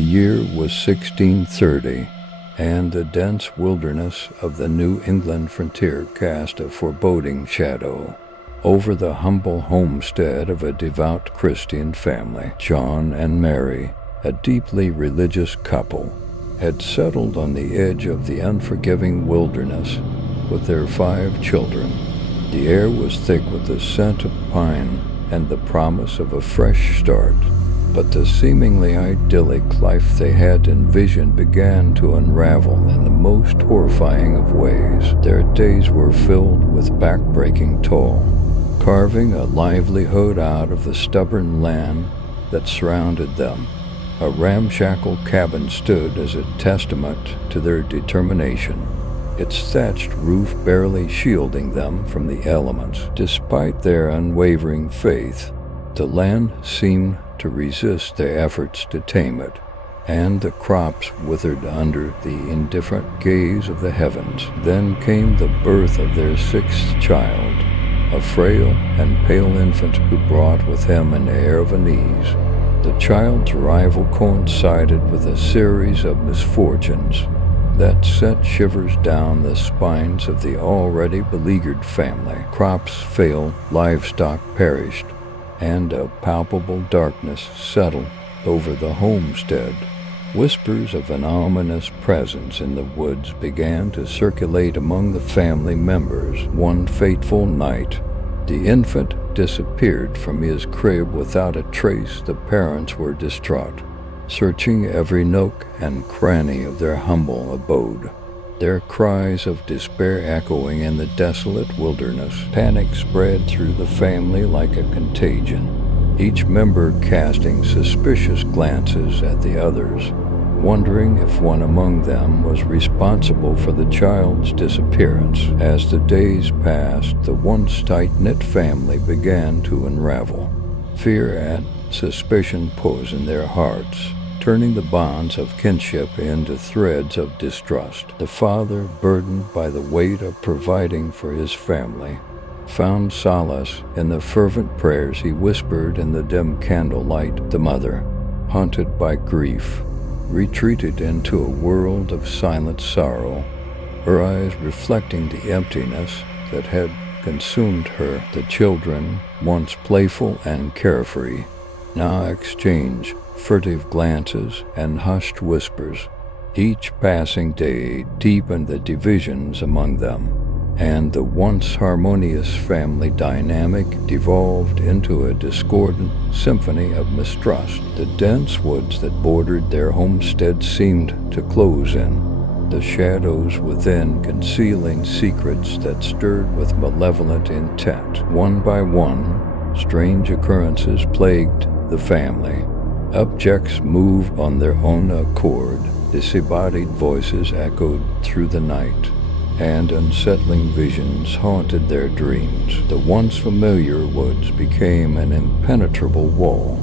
The year was 1630, and the dense wilderness of the New England frontier cast a foreboding shadow over the humble homestead of a devout Christian family. John and Mary, a deeply religious couple, had settled on the edge of the unforgiving wilderness with their 5 children. The air was thick with the scent of pine and the promise of a fresh start. But the seemingly idyllic life they had envisioned began to unravel in the most horrifying of ways. Their days were filled with back-breaking toil, carving a livelihood out of the stubborn land that surrounded them. A ramshackle cabin stood as a testament to their determination, its thatched roof barely shielding them from the elements. Despite their unwavering faith, the land seemed to resist their efforts to tame it, and the crops withered under the indifferent gaze of the heavens. Then came the birth of their 6th child, a frail and pale infant who brought with him an air of unease. The child's arrival coincided with a series of misfortunes that sent shivers down the spines of the already beleaguered family. Crops failed, livestock perished, and a palpable darkness settled over the homestead. Whispers of an ominous presence in the woods began to circulate among the family members. One fateful night, the infant disappeared from his crib without a trace. The parents were distraught, searching every nook and cranny of their humble abode, their cries of despair echoing in the desolate wilderness. Panic spread through the family like a contagion, each member casting suspicious glances at the others, wondering if one among them was responsible for the child's disappearance. As the days passed, the once tight-knit family began to unravel. Fear and suspicion poisoned their hearts, turning the bonds of kinship into threads of distrust. The father, burdened by the weight of providing for his family, found solace in the fervent prayers he whispered in the dim candlelight. The mother, haunted by grief, retreated into a world of silent sorrow, her eyes reflecting the emptiness that had consumed her. The children, once playful and carefree, now exchanged furtive glances and hushed whispers. Each passing day deepened the divisions among them, and the once harmonious family dynamic devolved into a discordant symphony of mistrust. The dense woods that bordered their homestead seemed to close in, the shadows within concealing secrets that stirred with malevolent intent. One by one, strange occurrences plagued the family. Objects moved on their own accord, disembodied voices echoed through the night, and unsettling visions haunted their dreams. The once familiar woods became an impenetrable wall,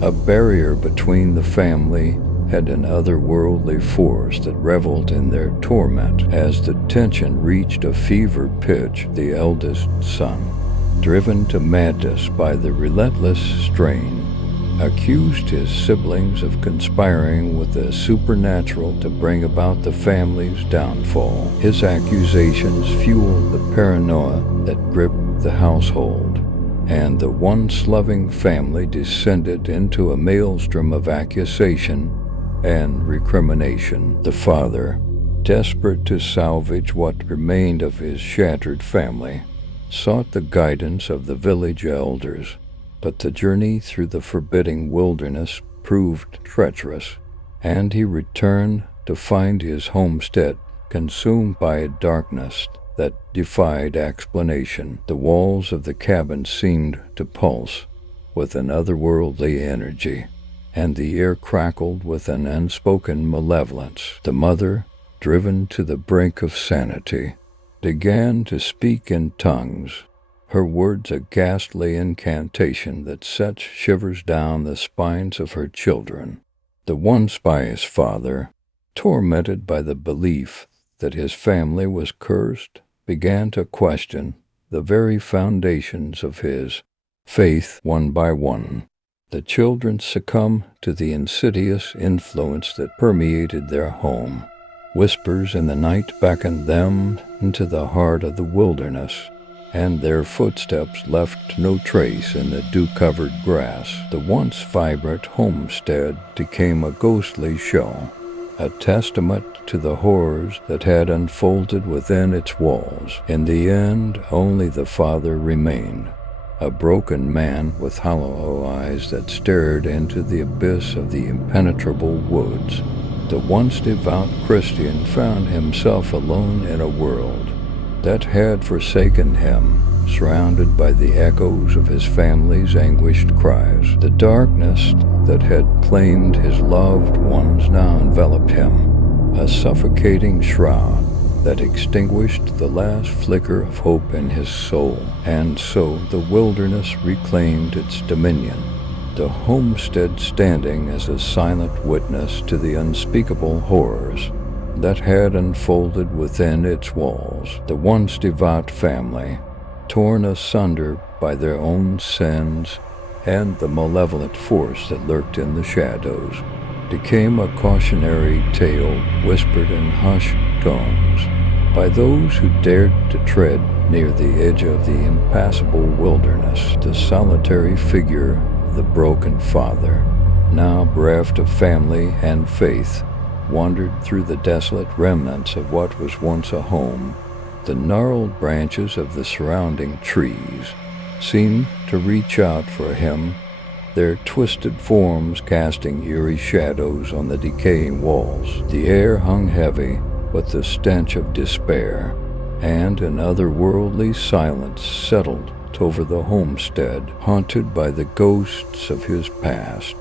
a barrier between the family and an otherworldly force that reveled in their torment. As the tension reached a fever pitch, the eldest son, driven to madness by the relentless strain, accused his siblings of conspiring with the supernatural to bring about the family's downfall. His accusations fueled the paranoia that gripped the household, and the once loving family descended into a maelstrom of accusation and recrimination. The father, desperate to salvage what remained of his shattered family, sought the guidance of the village elders. But the journey through the forbidding wilderness proved treacherous, and he returned to find his homestead consumed by a darkness that defied explanation. The walls of the cabin seemed to pulse with an otherworldly energy, and the air crackled with an unspoken malevolence. The mother, driven to the brink of sanity, began to speak in tongues, her words a ghastly incantation that set shivers down the spines of her children. The once pious father, tormented by the belief that his family was cursed, began to question the very foundations of his faith. One by one, The children succumb to the insidious influence that permeated their home. Whispers in the night beckoned them into the heart of the wilderness, and their footsteps left no trace in the dew-covered grass. The once vibrant homestead became a ghostly shell, a testament to the horrors that had unfolded within its walls. In the end, only the father remained, a broken man with hollow eyes that stared into the abyss of the impenetrable woods. The once devout Christian found himself alone in a world that had forsaken him, surrounded by the echoes of his family's anguished cries. The darkness that had claimed his loved ones now enveloped him, a suffocating shroud that extinguished the last flicker of hope in his soul. And so the wilderness reclaimed its dominion, the homestead standing as a silent witness to the unspeakable horrors that had unfolded within its walls. The once devout family, torn asunder by their own sins and the malevolent force that lurked in the shadows, became a cautionary tale whispered in hushed tones by those who dared to tread near the edge of the impassable wilderness. The solitary figure of the broken father, now bereft of family and faith, wandered through the desolate remnants of what was once a home. The gnarled branches of the surrounding trees seemed to reach out for him, their twisted forms casting eerie shadows on the decaying walls. The air hung heavy with the stench of despair, and an otherworldly silence settled over the homestead, haunted by the ghosts of his past.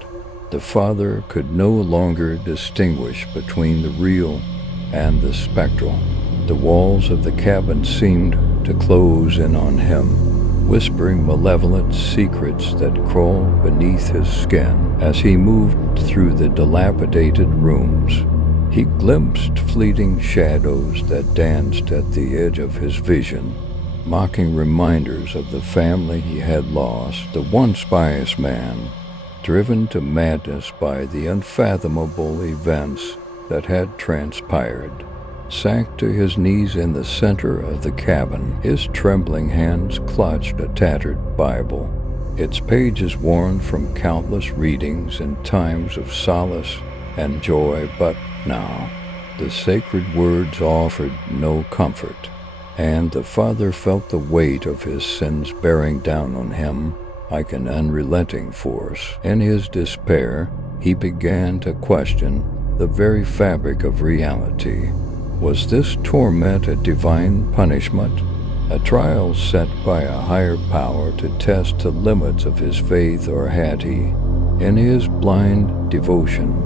The father could no longer distinguish between the real and the spectral. The walls of the cabin seemed to close in on him, whispering malevolent secrets that crawled beneath his skin. As he moved through the dilapidated rooms, he glimpsed fleeting shadows that danced at the edge of his vision, mocking reminders of the family he had lost. The once pious man, driven to madness by the unfathomable events that had transpired, sank to his knees in the center of the cabin. His trembling hands clutched a tattered Bible, its pages worn from countless readings in times of solace and joy. But now, the sacred words offered no comfort, and the father felt the weight of his sins bearing down on him like an unrelenting force. In his despair, he began to question the very fabric of reality. Was this torment a divine punishment, a trial set by a higher power to test the limits of his faith, or had he, in his blind devotion,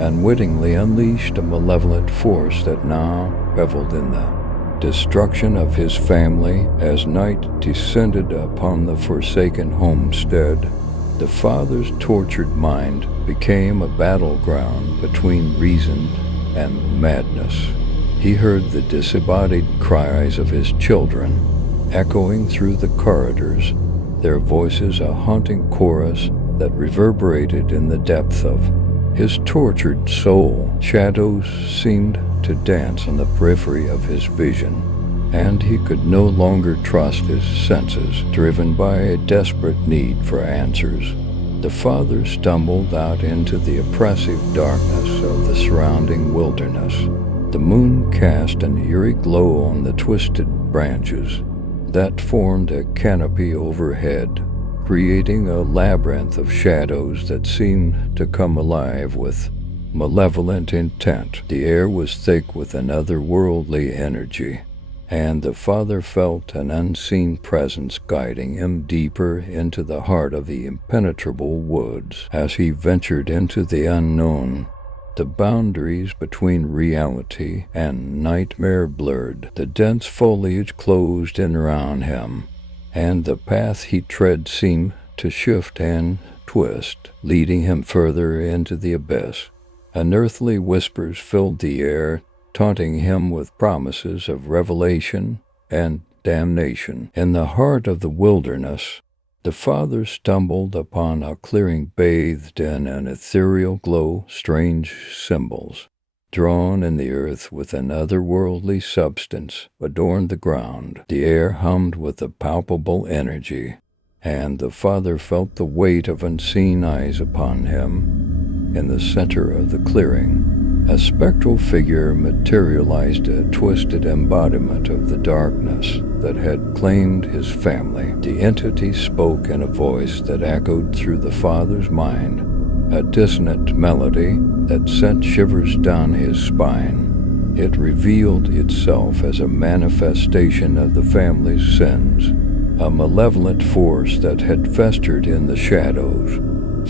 unwittingly unleashed a malevolent force that now reveled in the destruction of his famly? As night descended upon the forsaken homestead, the father's tortured mind became a battleground between reason and madness. He heard the disembodied cries of his children echoing through the corridors, their voices a haunting chorus that reverberated in the depth of his tortured soul. Shadows seemed to dance on the periphery of his vision, and he could no longer trust his senses, driven by a desperate need for answers. The father stumbled out into the oppressive darkness of the surrounding wilderness. The moon cast an eerie glow on the twisted branches that formed a canopy overhead, creating a labyrinth of shadows that seemed to come alive with malevolent intent. The air was thick with an otherworldly energy, and the father felt an unseen presence guiding him deeper into the heart of the impenetrable woods. As he ventured into the unknown, the boundaries between reality and nightmare blurred. The dense foliage closed in around him, and the path he tread seemed to shift and twist, leading him further into the abyss. Unearthly whispers filled the air, taunting him with promises of revelation and damnation. In the heart of the wilderness, The father stumbled upon a clearing bathed in an ethereal glow. Strange symbols, drawn in the earth with an otherworldly substance, adorned the ground. The air hummed with a palpable energy, and the father felt the weight of unseen eyes upon him. In the center of the clearing, a spectral figure materialized, a twisted embodiment of the darkness that had claimed his family. The entity spoke in a voice that echoed through the father's mind, a dissonant melody that sent shivers down his spine. It revealed itself as a manifestation of the family's sins, a malevolent force that had festered in the shadows,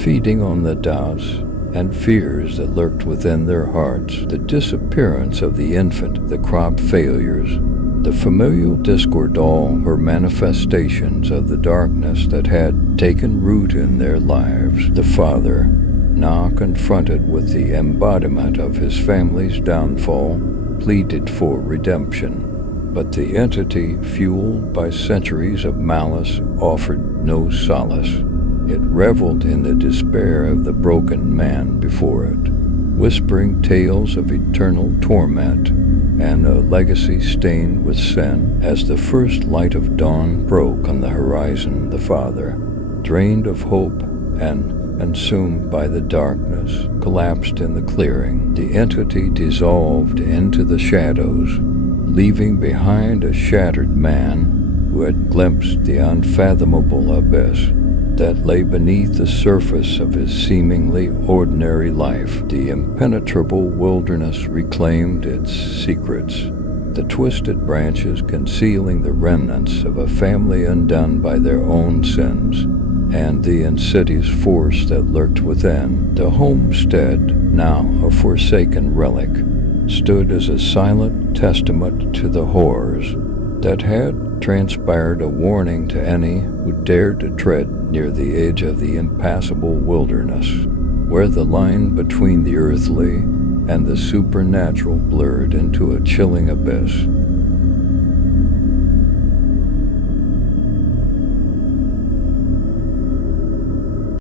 feeding on the doubts and fears that lurked within their hearts. The disappearance of the infant, the crop failures, the familial discord, all were manifestations of the darkness that had taken root in their lives. The father, now confronted with the embodiment of his family's downfall, pleaded for redemption. But the entity, fueled by centuries of malice, offered no solace. It reveled in the despair of the broken man before it, whispering tales of eternal torment and a legacy stained with sin. As the first light of dawn broke on the horizon, the father, drained of hope and consumed by the darkness, collapsed in the clearing. The entity dissolved into the shadows, leaving behind a shattered man who had glimpsed the unfathomable abyss that lay beneath the surface of his seemingly ordinary life. The impenetrable wilderness reclaimed its secrets, the twisted branches concealing the remnants of a family undone by their own sins, and the insidious force that lurked within. The homestead, now a forsaken relic, stood as a silent testament to the horrors that had transpired, a warning to any who dared to tread near the edge of the impassable wilderness, where the line between the earthly and the supernatural blurred into a chilling abyss.